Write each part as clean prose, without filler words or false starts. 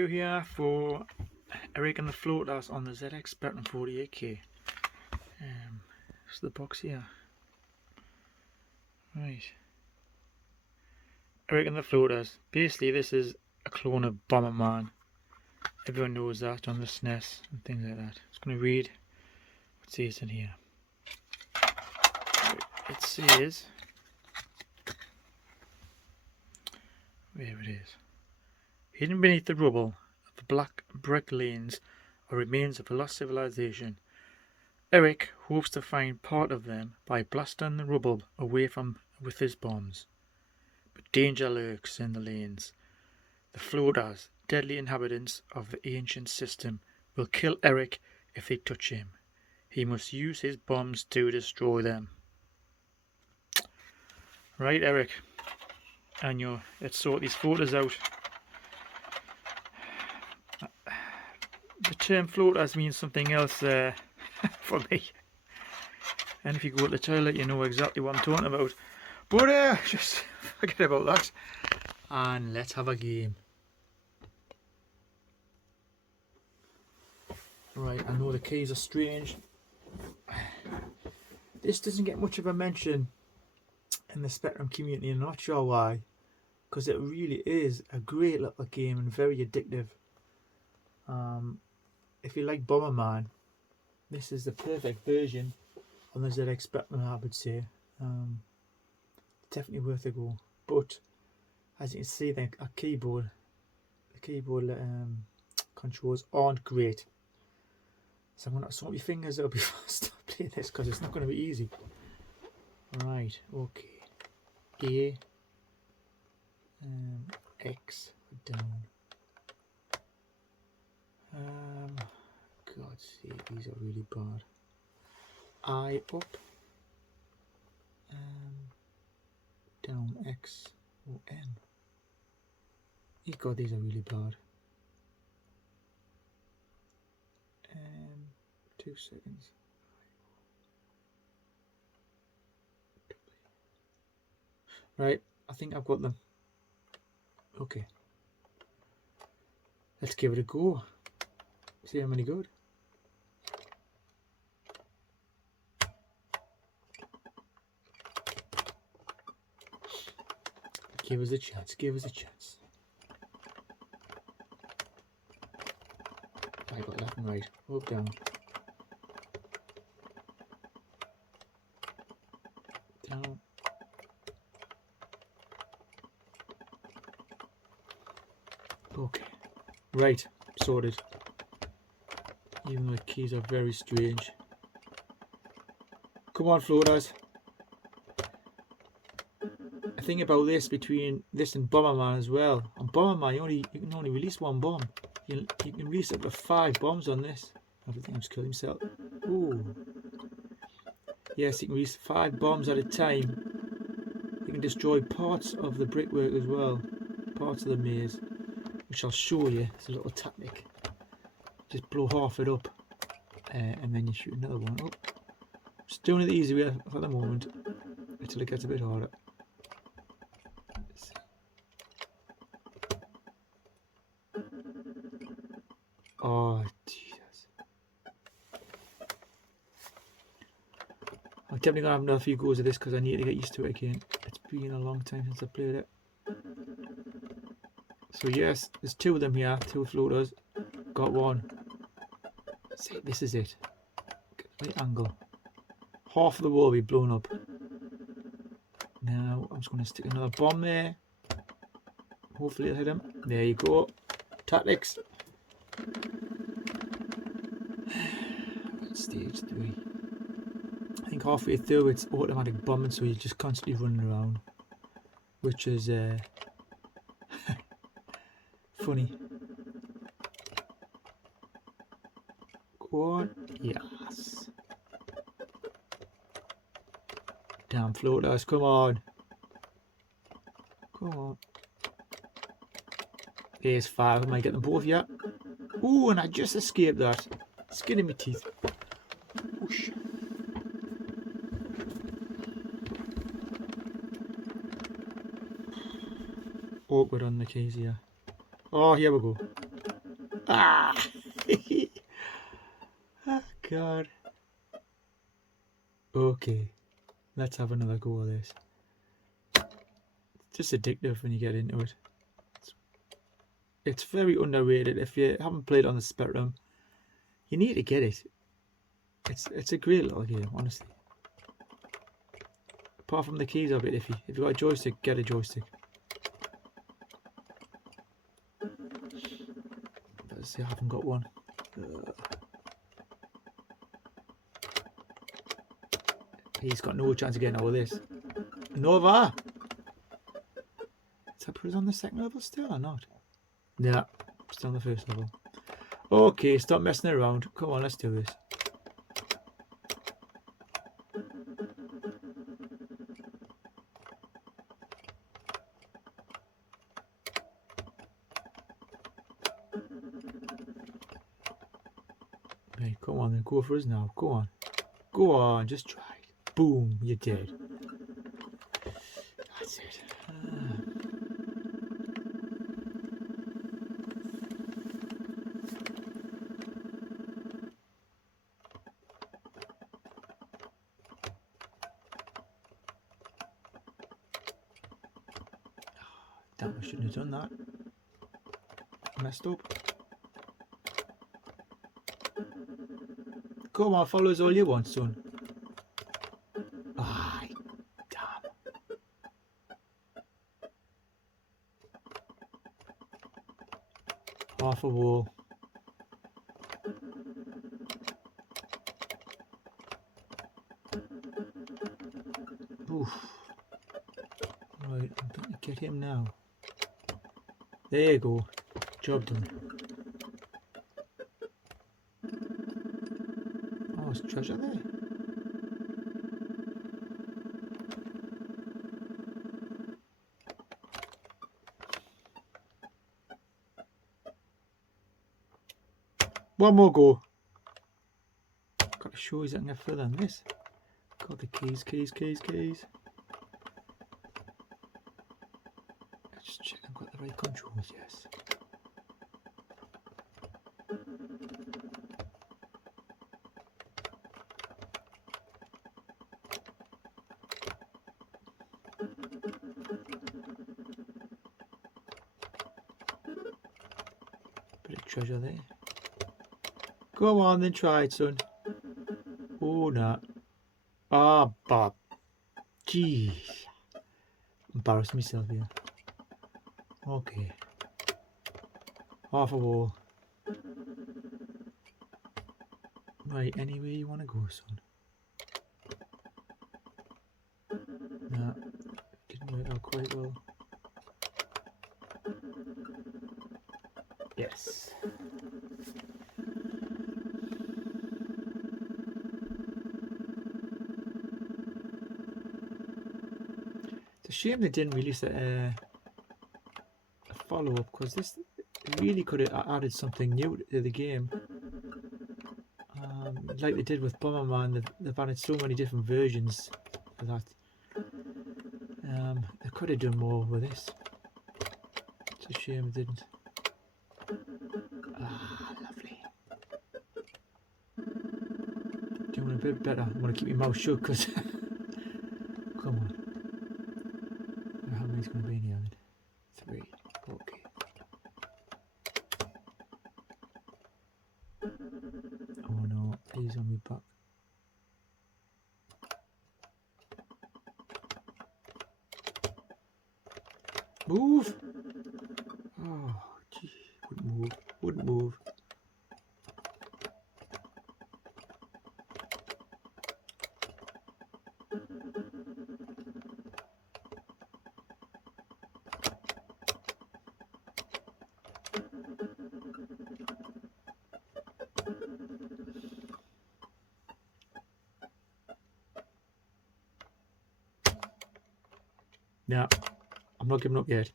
review here for Eric and the Floaters on the ZX Spectrum 48K. It's the box here. Right. Eric and the Floaters. Basically, this is a clone of Bomberman. Everyone knows that on the SNES and things like that. It's going to read what says in here. It says, where it is. Hidden beneath the rubble of the black brick lanes are remains of a lost civilization. Eric hopes to find part of them by blasting the rubble away with his bombs. But danger lurks in the lanes. The Floaters, deadly inhabitants of the ancient system, will kill Eric if they touch him. He must use his bombs to destroy them. Right, Eric, and let's sort these floaters out. The term floaters means something else for me. And if you go to the toilet, you know exactly what I'm talking about. But just forget about that. And let's have a game. Right, I know the keys are strange. This doesn't get much of a mention in the Spectrum community, and I'm not sure why. Because it really is a great little game and very addictive. If you like Bomberman, this is the perfect version on the ZX Spectrum, I would say. Definitely worth a go. But as you can see, the keyboard controls aren't great. So I'm going to sort my fingers out before I start playing this, because it's not going to be easy. Right, okay. A, X down. God's sake, these are really bad. I up, down, X, or N. God, these are really bad. 2 seconds. Right, I think I've got them. Okay. Let's give it a go. See how many good. Give us a chance, give us a chance. I got left and right, up, down. Down. Okay, right, sorted. Even though the keys are very strange. Come on, floaters. The thing about this, between this and Bomberman as well, on Bomberman you can only release one bomb. You can release up to 5 bombs on this. I think I just killed himself. Ooh. Yes, you can release 5 bombs at a time. You can destroy parts of the brickwork as well, parts of the maze, which I'll show you. It's a little tactic. Just blow half it up, and then you shoot another one up. Just doing it the easy way for the moment, until it gets a bit harder. Oh, Jesus. I'm definitely going to have another few goes of this, because I need to get used to it again. It's been a long time since I played it. So yes, there's 2 of them here, 2 floaters. Got one. See, this is it. Get the right angle. Half of the wall will be blown up. Now I'm just going to stick another bomb there. Hopefully it'll hit him. There you go. Tactics. Stage 3. I think halfway through it's automatic bombing, so you're just constantly running around, which is funny. Go on. Yes. Damn floaters, come on. Come on. There's 5. Am I getting them both yet? Ooh, and I just escaped that. Skin in my teeth. Whoosh. Awkward on the keys here. Oh, here we go. Ah! Oh, God. Okay, let's have another go of this. It's just addictive when you get into it. It's very underrated. If you haven't played on the Spectrum, you need to get it. It's a great little game, honestly. Apart from the keys are a bit iffy. If you've got a joystick, get a joystick. Let's see, I haven't got one. He's got no chance of getting out of this. Nova! Does that put us on the second level still or not? Yeah, still on the first level. Okay, stop messing around. Come on, let's do this. Right, come on then, go for us now. Go on. Go on, just try it. Boom, you're dead. That's it. Damn, I shouldn't have done that. Messed up. Come on, follow us all you want, son. Ah, damn. Half a wall. Oof. Right, I'm going to get him now. There you go. Job done. Oh, there's treasure there. One more go. Got to show you that I can get further than this. Got the keys. Let's just check I've got the right controls, yes. Bit of treasure there. Go on then, try it, son. Oh, no. Ah, Bob. Jeez. Embarrassed myself here. Okay. Half a wall. Right, anywhere you want to go, son. No, didn't work out quite well. Yes. It's a shame they didn't release a follow-up, because this really could have added something new to the game. Like they did with Bomberman, they've added so many different versions of that. They could have done more with this. It's a shame they didn't. Ah, lovely. Doing a bit better. I'm going to keep my mouth shut because... Come on. How many's going to be in here then? 3. Okay. Oh no, he's on me back. Move! Oh, gee, wouldn't move. No, I'm not giving up yet.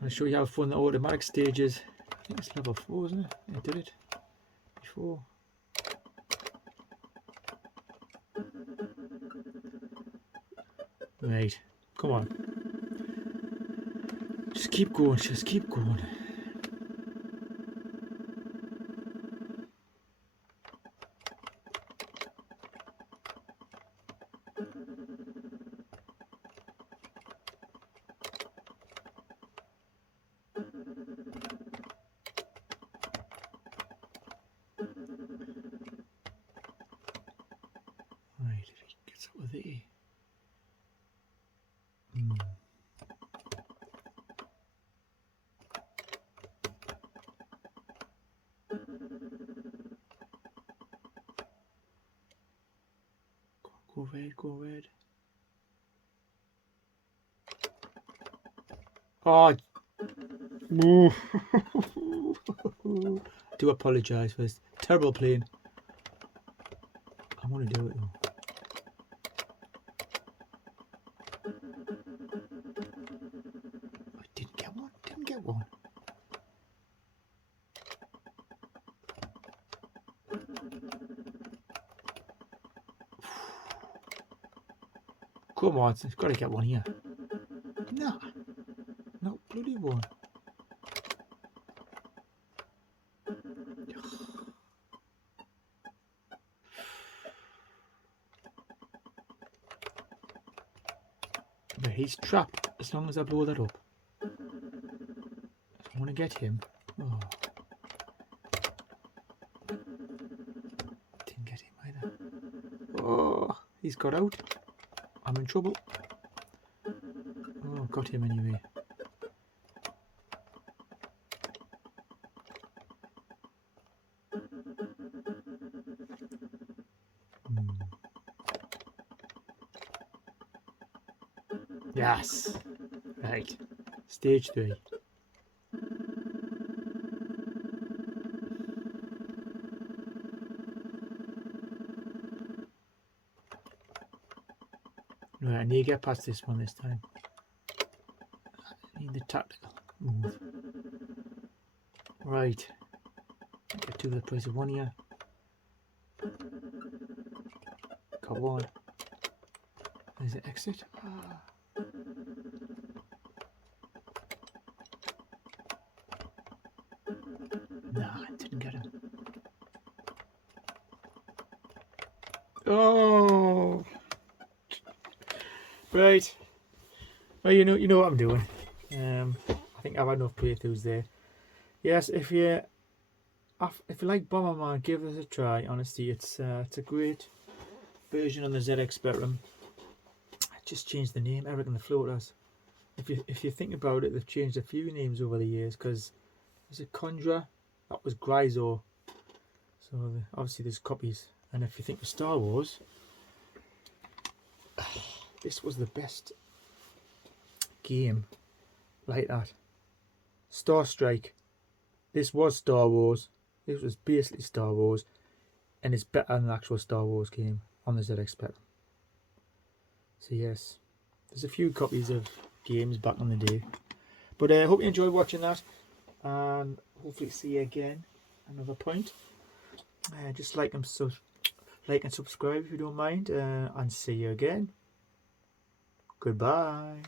I'll show you how fun the automatic stage is. I think it's level 4, isn't it? I did it before. Right, come on. Just keep going, just keep going. Right, if he gets up with it. Go red, go red. Oh, I do apologise for this terrible playing. I want to do it though. I didn't get one, didn't get one. Come on, it's got to get one here. No, not bloody one. But he's trapped as long as I blow that up. I want to get him. Oh. Didn't get him either. Oh, he's got out. I'm in trouble. Oh, got him anyway. Yes. Right. Stage 3. Right, I need to get past this one this time. I need the tactical move. Right. Get to the price of one here. Got one. There's the exit. Ah. Nah, I didn't get him. Oh. Right. Well, you know what I'm doing. I think I've had enough playthroughs there. Yes, if you like Bomberman, give this a try. Honestly, it's a great version on the ZX Spectrum. I just changed the name. I reckon the floaters. If you think about it, they've changed a few names over the years. Because was it Contra? That was Gryzo. So obviously there's copies. And if you think of Star Wars, this was the best game like that. Star Strike. This was Star Wars. This was basically Star Wars, and it's better than the actual Star Wars game on the ZX Spectrum. So yes, there's a few copies of games back in the day. But I hope you enjoyed watching that, and hopefully see you again another point. Just like and subscribe if you don't mind, and see you again. Goodbye.